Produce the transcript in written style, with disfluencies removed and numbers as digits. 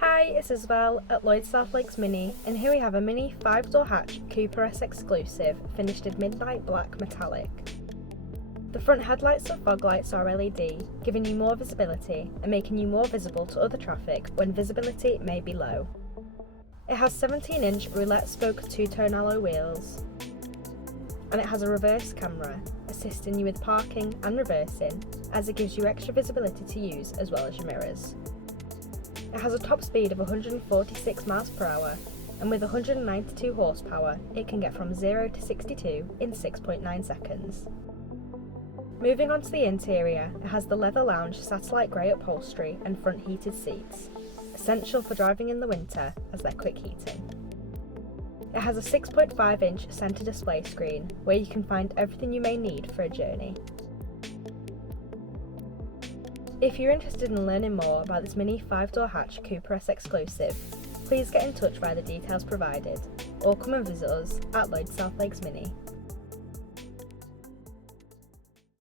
Hi, it's Isabel at Lloyd South Lakes Mini, and here we have a Mini 5-door hatch Cooper S exclusive finished in midnight black metallic. The front headlights and fog lights are LED, giving you more visibility and making you more visible to other traffic when visibility may be low. It has 17-inch roulette spoke two-tone alloy wheels, and it has a reverse camera, assisting you with parking and reversing, as it gives you extra visibility to use as well as your mirrors. It has a top speed of 146 miles per hour, and with 192 horsepower, it can get from 0 to 62 in 6.9 seconds. Moving on to the interior, it has the leather lounge satellite grey upholstery and front heated seats, essential for driving in the winter as they're quick heating. It has a 6.5-inch centre display screen where you can find everything you may need for a journey. If you're interested in learning more about this Mini 5-door hatch Cooper S exclusive, please get in touch via the details provided, or come and visit us at Lloyd South Lakes Mini.